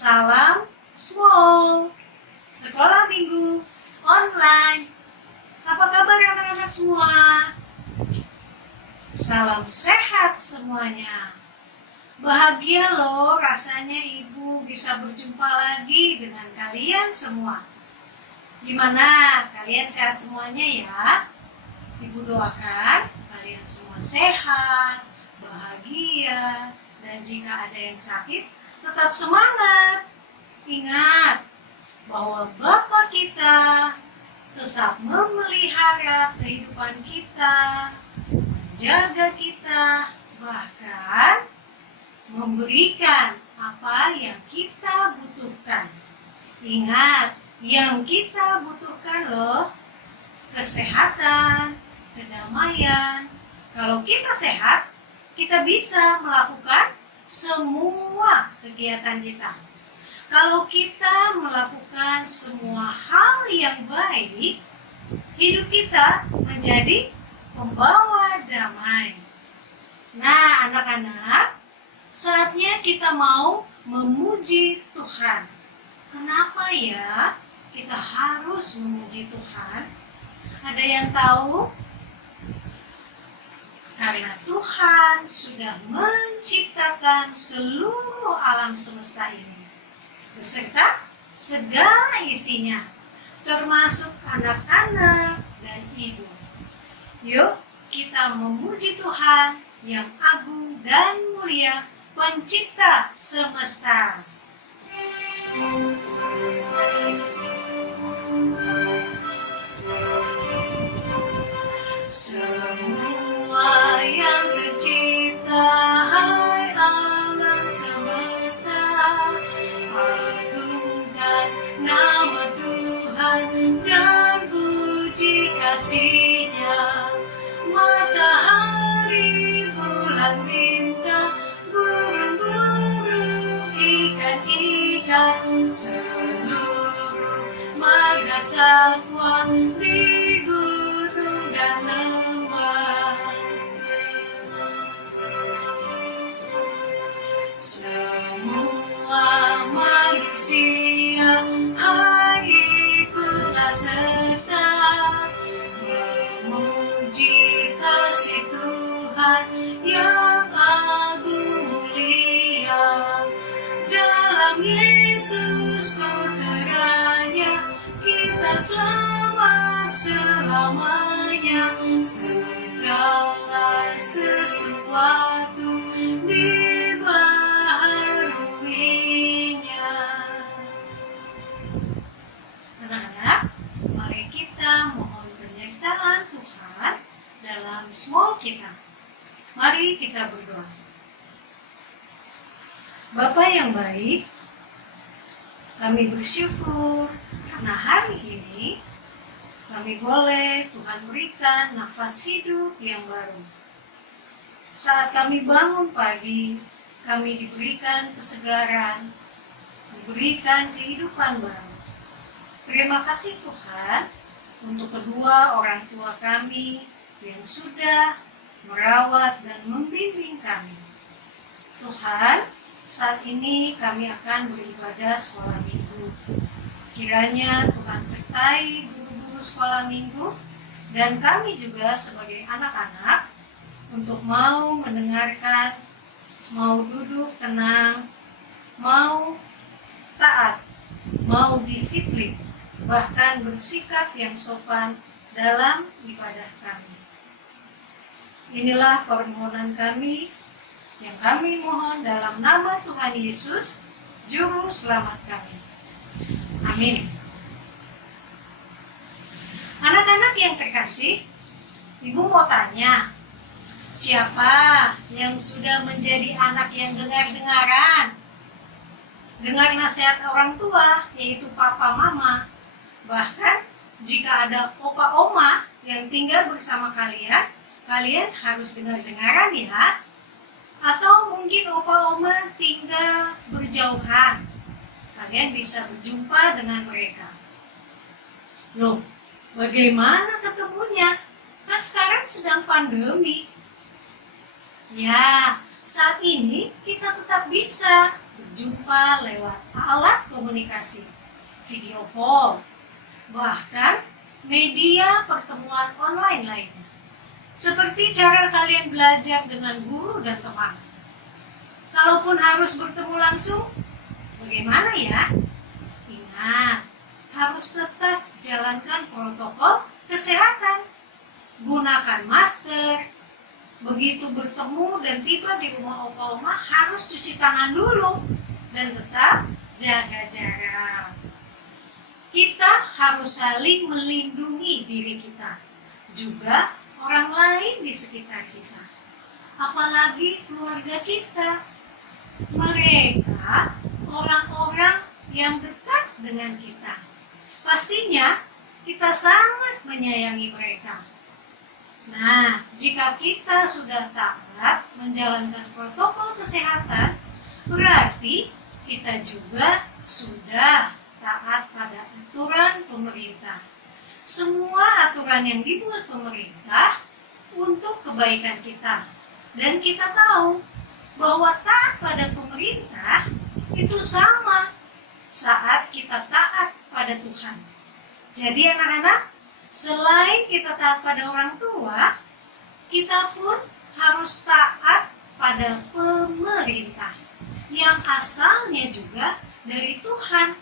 Salam Small, Sekolah Minggu Online. Apa kabar anak-anak semua? Salam sehat semuanya. Bahagia loh rasanya Ibu bisa berjumpa lagi dengan kalian semua. Gimana? Kalian sehat semuanya ya? Ibu doakan kalian semua sehat, bahagia, dan jika ada yang sakit, tetap semangat. Ingat bahwa Bapa kita tetap memelihara kehidupan kita, menjaga kita, bahkan memberikan apa yang kita butuhkan. Ingat, yang kita butuhkan loh, kesehatan, kedamaian. Kalau kita sehat, kita bisa melakukan semua kegiatan kita. Kalau kita melakukan semua hal yang baik, hidup kita menjadi pembawa damai. Nah, anak-anak, saatnya kita mau memuji Tuhan. Kenapa ya kita harus memuji Tuhan? Ada yang tahu? Karena Tuhan sudah menciptakan seluruh alam semesta ini, beserta segala isinya, termasuk anak-anak dan ibu. Yuk, kita memuji Tuhan yang agung dan mulia, pencipta semesta. Semua yang tercipta, hai alam semesta, agungkan nama Tuhan dan puji kasih-Nya. Matahari, bulan, bintang, burung-burung, ikan-ikan, seluruh marga satwa di gunung dan lembah. Semua manusia, hai ikutlah serta memuji kasih Tuhan yang agung mulia. Dalam Yesus Putranya kita selamat selamanya. Segala sesuatu dibaharuinya. Anak-anak, mari kita mohon penyertaan Tuhan dalam small kita. Mari kita berdoa. Bapa yang baik, kami bersyukur karena hari ini kami boleh Tuhan berikan nafas hidup yang baru. Saat kami bangun pagi, kami diberikan kesegaran, diberikan kehidupan baru. Terima kasih Tuhan untuk kedua orang tua kami yang sudah merawat dan membimbing kami. Tuhan, saat ini kami akan beribadah sekolah minggu. Kiranya Tuhan sertai guru-guru sekolah minggu dan kami juga sebagai anak-anak untuk mau mendengarkan, mau duduk tenang, mau taat, mau disiplin, bahkan bersikap yang sopan dalam ibadah kami. Inilah permohonan kami yang kami mohon dalam nama Tuhan Yesus, Juru Selamat kami. Amin. Anak-anak yang terkasih, Ibu mau tanya, siapa yang sudah menjadi anak yang dengar-dengaran? Dengar nasihat orang tua, yaitu papa mama. Bahkan jika ada opa oma yang tinggal bersama kalian, kalian harus dengar-dengaran ya. Atau mungkin opa oma tinggal berjauhan, kalian bisa berjumpa dengan mereka. Loh, bagaimana ketemunya? Kan sekarang sedang pandemi. Ya, saat ini kita tetap bisa berjumpa lewat alat komunikasi, video call, bahkan media pertemuan online lainnya. Seperti cara kalian belajar dengan guru dan teman. Kalaupun harus bertemu langsung, bagaimana ya? Ingat, harus tetap jalankan protokol kesehatan. Gunakan masker. Begitu bertemu dan tiba di rumah opa-oma harus cuci tangan dulu dan tetap jaga jarak. Kita harus saling melindungi diri kita, juga orang lain di sekitar kita, apalagi keluarga kita. Mereka orang-orang yang dekat dengan kita. Pastinya kita sangat menyayangi mereka. Nah, jika kita sudah taat menjalankan protokol kesehatan, berarti kita juga sudah taat pada aturan pemerintah. Semua aturan yang dibuat pemerintah untuk kebaikan kita. Dan kita tahu bahwa taat pada pemerintah itu sama saat kita taat pada Tuhan. Jadi anak-anak, selain kita taat pada orang tua, kita pun harus taat pada pemerintah yang asalnya juga dari Tuhan.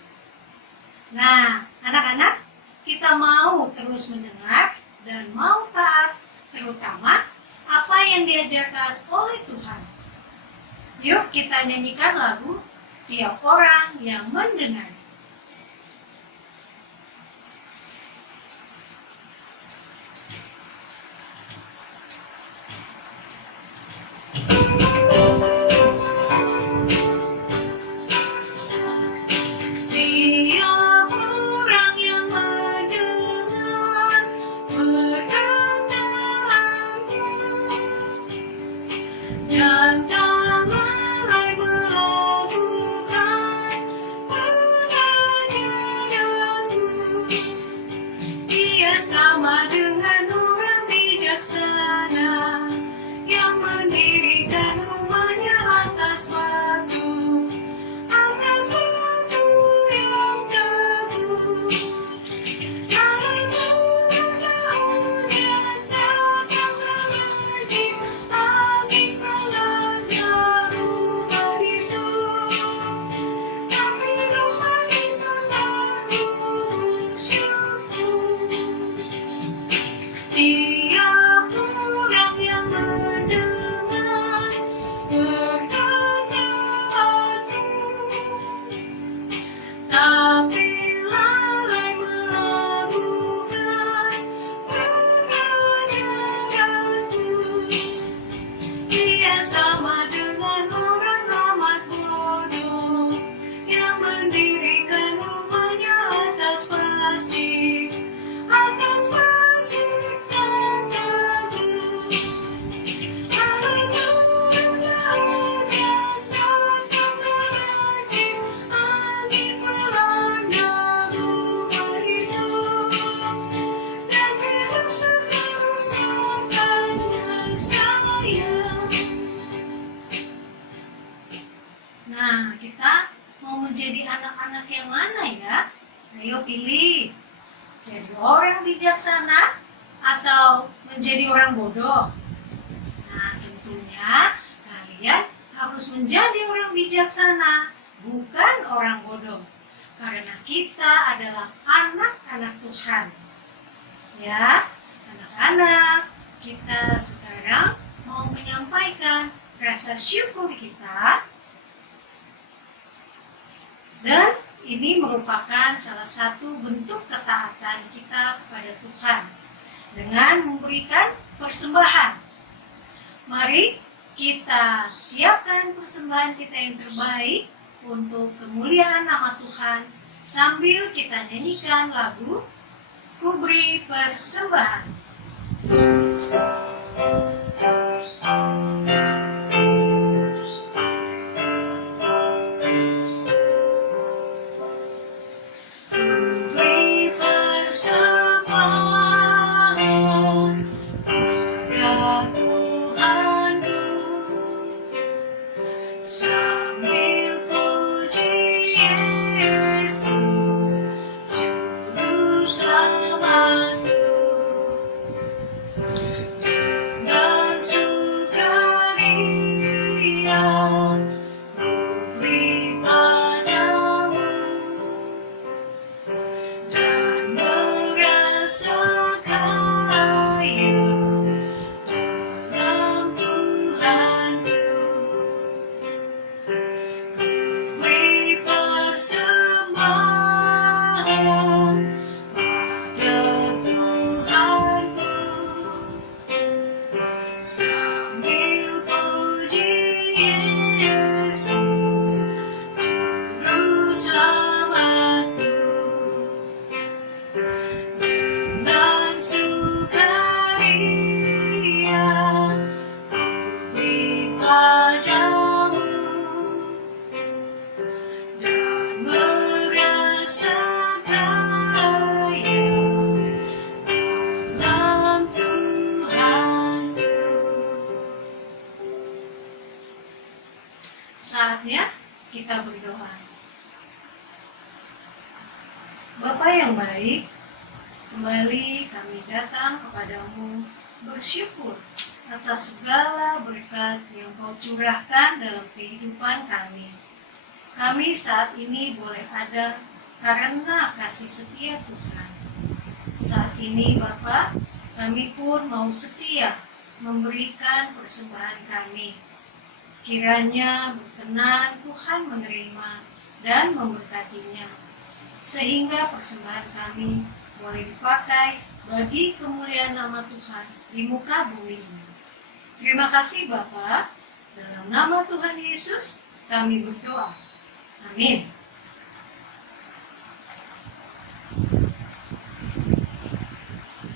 Nah, anak-anak, kita mau terus mendengar dan mau taat, terutama apa yang diajarkan oleh Tuhan. Yuk kita nyanyikan lagu Tiap Orang Yang Mendengar. Sama dengan orang bijaksana yang mendirikan rumahnya atas batu yang teguh. Ada hujan datang lagi, angin melanda rumah itu, tapi rumah itu tak syukur. Tiap orang yang mendengar perkataanmu, tapi lalai melakukan pengajaranmu, ia sama dengan orang amat bodoh yang mendirikan rumahnya atas pasir dan teguh. Ada hujan datang lagi, angin melanda rumah itu, dan hidup teruskan dengan sayang. Nah, kita mau menjadi anak-anak yang mana ya? Ayo pilih. Jadi orang bijaksana atau menjadi orang bodoh? Nah, tentunya kalian harus menjadi orang bijaksana, bukan orang bodoh. Karena kita adalah anak-anak Tuhan. Ya, anak-anak, kita sekarang mau menyampaikan rasa syukur kita. Dan ini merupakan salah satu bentuk ketaatan kita kepada Tuhan dengan memberikan persembahan. Mari kita siapkan persembahan kita yang terbaik untuk kemuliaan nama Tuhan sambil kita nyanyikan lagu Ku Beri Persembahan. Persembahan pada Tuhanku sambil sambil puji Yesus, Juru Selamatku. Dengan sukaria beri padamu dan merasa kaya dalam Tuhanku. Saatnya kita berdoa. Bapa yang baik, kembali kami datang kepadamu bersyukur atas segala berkat yang Kau curahkan dalam kehidupan kami. Kami saat ini boleh ada karena kasih setia Tuhan. Saat ini Bapa, kami pun mau setia memberikan persembahan kami. Kiranya berkenan Tuhan menerima dan memberkatinya, sehingga persembahan kami boleh dipakai bagi kemuliaan nama Tuhan di muka bumi ini. Terima kasih Bapa, dalam nama Tuhan Yesus kami berdoa. Amin.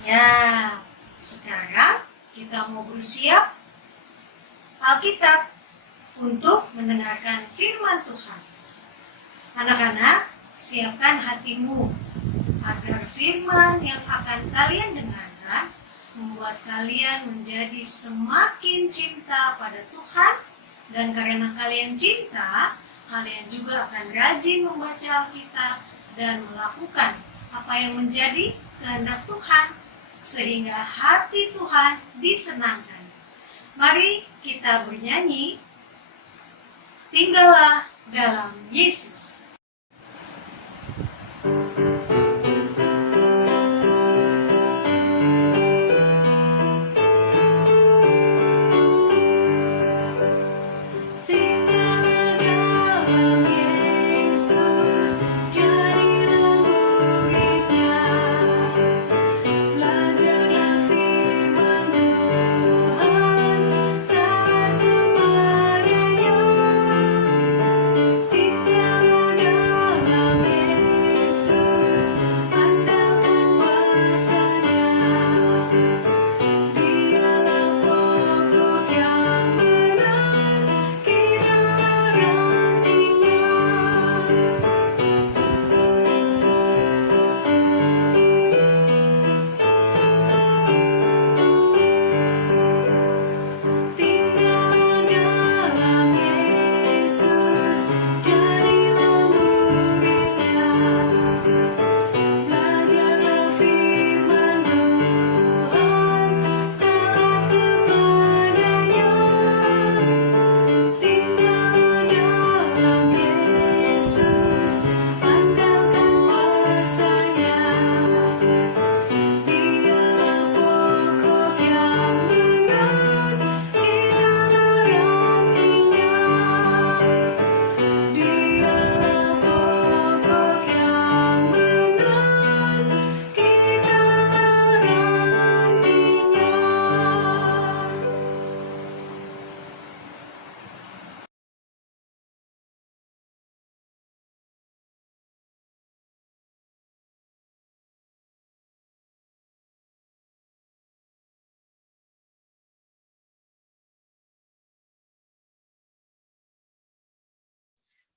Ya, sekarang kita mau bersiap Alkitab untuk mendengarkan firman Tuhan. Anak-anak, siapkan hatimu agar firman yang akan kalian dengarkan membuat kalian menjadi semakin cinta pada Tuhan, dan karena kalian cinta, kalian juga akan rajin membaca Alkitab dan melakukan apa yang menjadi kehendak Tuhan, sehingga hati Tuhan disenangkan. Mari kita bernyanyi, Tinggallah dalam Yesus.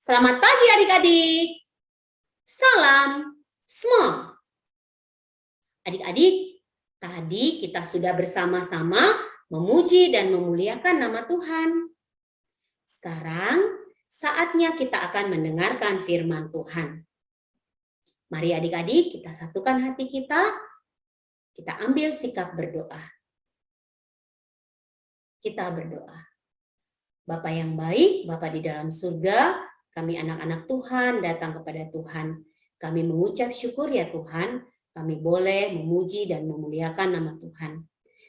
Selamat pagi adik-adik. Salam semua. Adik-adik, tadi kita sudah bersama-sama memuji dan memuliakan nama Tuhan. Sekarang saatnya kita akan mendengarkan firman Tuhan. Mari adik-adik kita satukan hati kita ambil sikap berdoa. Kita berdoa. Bapa yang baik, Bapa di dalam surga, kami anak-anak Tuhan datang kepada Tuhan. Kami mengucap syukur ya Tuhan, kami boleh memuji dan memuliakan nama Tuhan.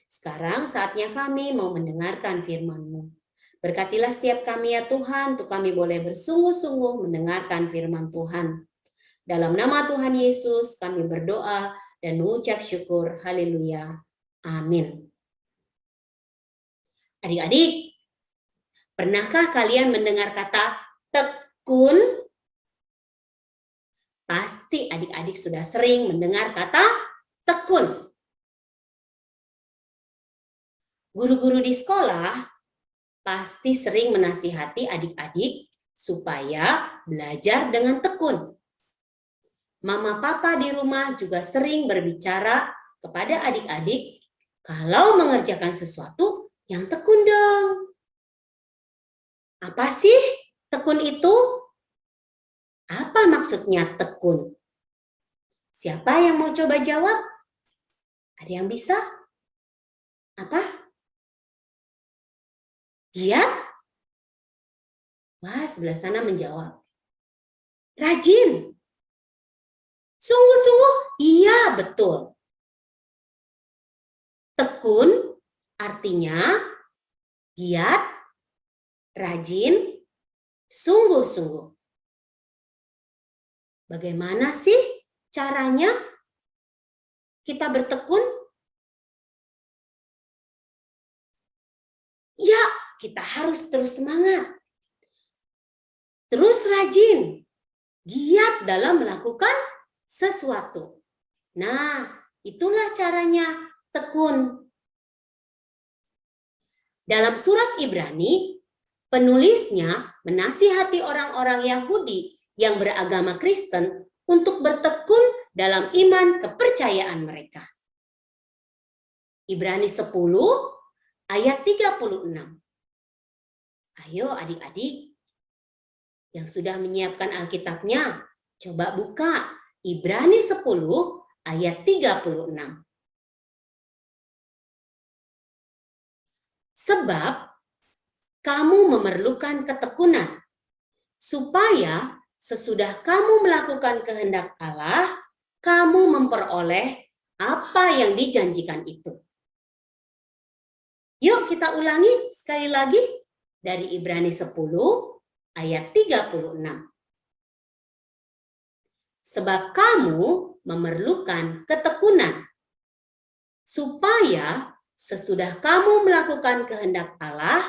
Sekarang saatnya kami mau mendengarkan firman-Mu. Berkatilah setiap kami ya Tuhan, untuk kami boleh bersungguh-sungguh mendengarkan firman Tuhan. Dalam nama Tuhan Yesus kami berdoa dan mengucap syukur. Haleluya. Amin. Adik-adik, pernahkah kalian mendengar kata tekun? Pasti adik-adik sudah sering mendengar kata tekun. Guru-guru di sekolah pasti sering menasihati adik-adik supaya belajar dengan tekun. Mama papa di rumah juga sering berbicara kepada adik-adik kalau mengerjakan sesuatu yang tekun dong. Apa sih tekun itu? Apa maksudnya tekun? Siapa yang mau coba jawab? Ada yang bisa? Apa? Giat? Wah, sebelah sana menjawab. Rajin. Sungguh-sungguh? Iya, betul. Tekun artinya giat, rajin, sungguh-sungguh. Bagaimana sih caranya kita bertekun? Ya, kita harus terus semangat. Terus rajin, giat dalam melakukan sesuatu. Nah, itulah caranya tekun. Dalam surat Ibrani, penulisnya menasihati orang-orang Yahudi yang beragama Kristen untuk bertekun dalam iman kepercayaan mereka. Ibrani 10 ayat 36. Ayo adik-adik yang sudah menyiapkan Alkitabnya, coba buka Ibrani 10 ayat 36. Sebab kamu memerlukan ketekunan, supaya sesudah kamu melakukan kehendak Allah, kamu memperoleh apa yang dijanjikan itu. Yuk kita ulangi sekali lagi dari Ibrani 10 ayat 36. Sebab kamu memerlukan ketekunan, supaya sesudah kamu melakukan kehendak Allah,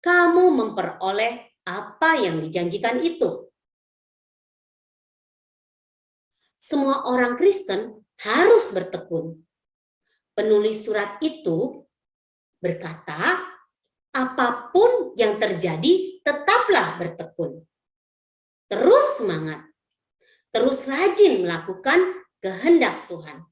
kamu memperoleh apa yang dijanjikan itu. Semua orang Kristen harus bertekun. Penulis surat itu berkata, apapun yang terjadi, tetaplah bertekun. Terus semangat. Terus rajin melakukan kehendak Tuhan.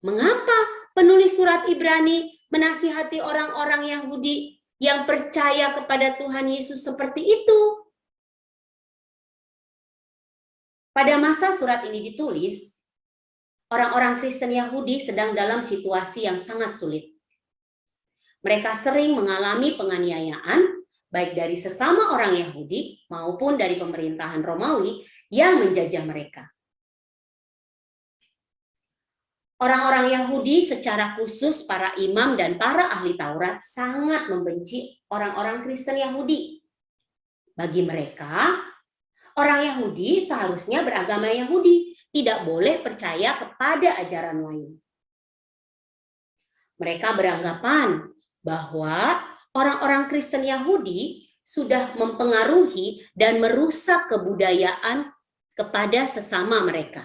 Mengapa penulis surat Ibrani menasihati orang-orang Yahudi yang percaya kepada Tuhan Yesus seperti itu? Pada masa surat ini ditulis, orang-orang Kristen Yahudi sedang dalam situasi yang sangat sulit. Mereka sering mengalami penganiayaan, baik dari sesama orang Yahudi maupun dari pemerintahan Romawi yang menjajah mereka. Orang-orang Yahudi secara khusus para imam dan para ahli Taurat sangat membenci orang-orang Kristen Yahudi. Bagi mereka, orang Yahudi seharusnya beragama Yahudi, tidak boleh percaya kepada ajaran lain. Mereka beranggapan bahwa orang-orang Kristen Yahudi sudah mempengaruhi dan merusak kebudayaan kepada sesama mereka.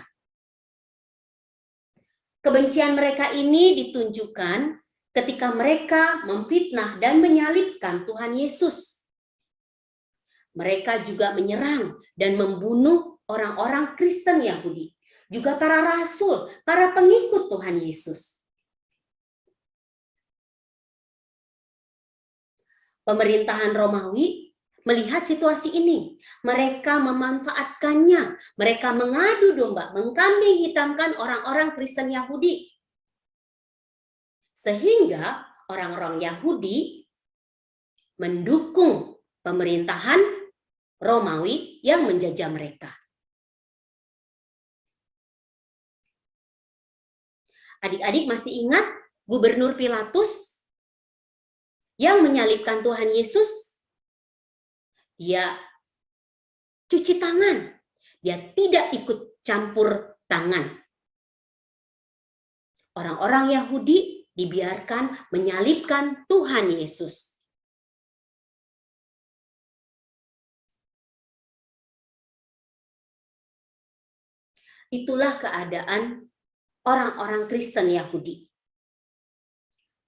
Kebencian mereka ini ditunjukkan ketika mereka memfitnah dan menyalibkan Tuhan Yesus. Mereka juga menyerang dan membunuh orang-orang Kristen Yahudi, juga para rasul, para pengikut Tuhan Yesus. Pemerintahan Romawi melihat situasi ini. Mereka memanfaatkannya. Mereka mengadu domba, mengkambing hitamkan orang-orang Kristen Yahudi. Sehingga orang-orang Yahudi mendukung pemerintahan Romawi yang menjajah mereka. Adik-adik masih ingat Gubernur Pilatus yang menyalibkan Tuhan Yesus? Dia cuci tangan. Dia tidak ikut campur tangan. Orang-orang Yahudi dibiarkan menyalibkan Tuhan Yesus. Itulah keadaan orang-orang Kristen Yahudi.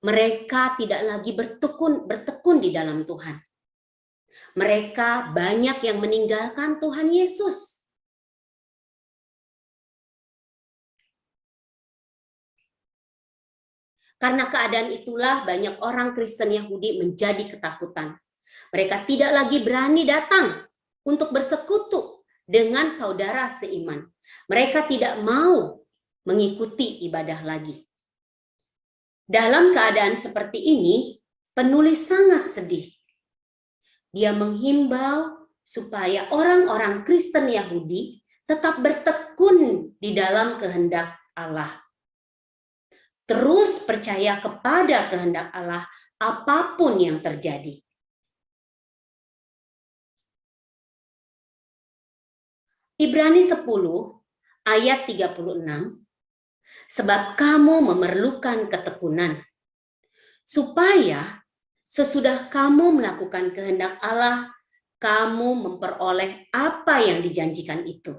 Mereka tidak lagi bertekun di dalam Tuhan. Mereka banyak yang meninggalkan Tuhan Yesus. Karena keadaan itulah banyak orang Kristen Yahudi menjadi ketakutan. Mereka tidak lagi berani datang untuk bersekutu dengan saudara seiman. Mereka tidak mau mengikuti ibadah lagi. Dalam keadaan seperti ini, penulis sangat sedih. Dia menghimbau supaya orang-orang Kristen Yahudi tetap bertekun di dalam kehendak Allah. Terus percaya kepada kehendak Allah apapun yang terjadi. Ibrani 10 ayat 36, sebab kamu memerlukan ketekunan, supaya sesudah kamu melakukan kehendak Allah, kamu memperoleh apa yang dijanjikan itu.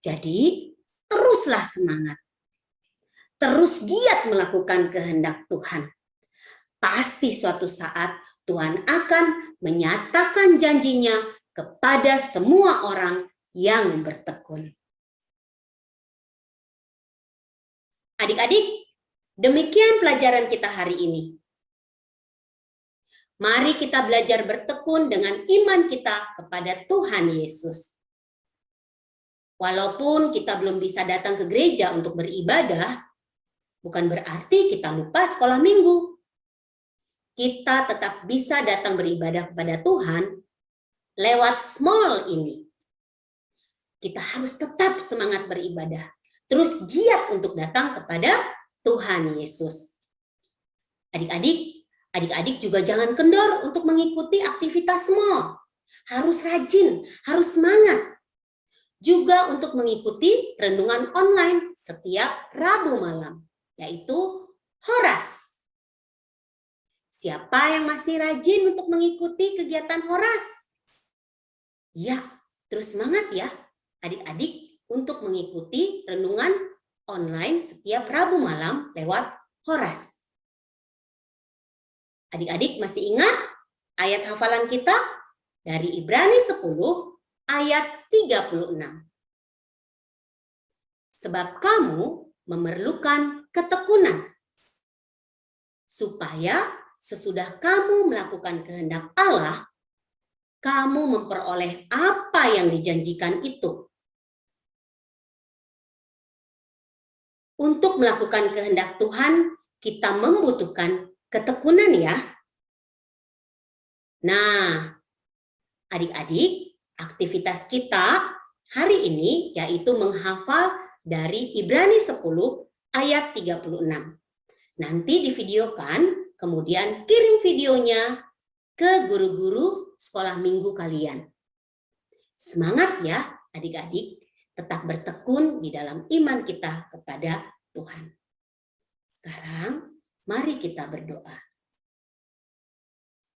Jadi, teruslah semangat. Terus giat melakukan kehendak Tuhan. Pasti suatu saat Tuhan akan menyatakan janjinya kepada semua orang yang bertekun. Adik-adik, demikian pelajaran kita hari ini. Mari kita belajar bertekun dengan iman kita kepada Tuhan Yesus. Walaupun kita belum bisa datang ke gereja untuk beribadah, bukan berarti kita lupa sekolah minggu. Kita tetap bisa datang beribadah kepada Tuhan lewat small ini. Kita harus tetap semangat beribadah. Terus giat untuk datang kepada Tuhan Yesus. Adik-adik juga jangan kendor untuk mengikuti aktivitas small. Harus rajin, harus semangat. Juga untuk mengikuti renungan online setiap Rabu malam, yaitu Horas. Siapa yang masih rajin untuk mengikuti kegiatan Horas? Ya, terus semangat ya adik-adik untuk mengikuti renungan online setiap Rabu malam lewat Horas. Adik-adik masih ingat ayat hafalan kita dari Ibrani 10 ayat 36. Sebab kamu memerlukan ketekunan, supaya sesudah kamu melakukan kehendak Allah, kamu memperoleh apa yang dijanjikan itu. Untuk melakukan kehendak Tuhan, kita membutuhkan ketekunan ya. Nah, adik-adik, aktivitas kita hari ini yaitu menghafal dari Ibrani 10 ayat 36. Nanti divideokan, kemudian kirim videonya ke guru-guru sekolah minggu kalian. Semangat ya adik-adik. Tetap bertekun di dalam iman kita kepada Tuhan. Sekarang, mari kita berdoa.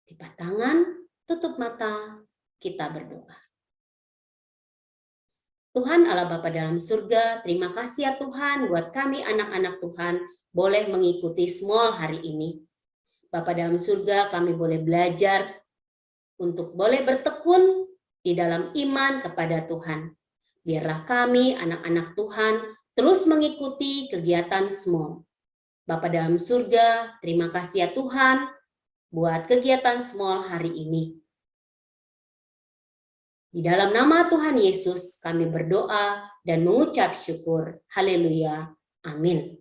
Lipat tangan, tutup mata, kita berdoa. Tuhan Allah Bapa dalam surga, terima kasih ya Tuhan buat kami anak-anak Tuhan boleh mengikuti small hari ini. Bapa dalam surga, kami boleh belajar untuk boleh bertekun di dalam iman kepada Tuhan. Biarlah kami, anak-anak Tuhan, terus mengikuti kegiatan small. Bapa dalam surga, terima kasih ya Tuhan buat kegiatan small hari ini. Di dalam nama Tuhan Yesus, kami berdoa dan mengucap syukur. Haleluya. Amin.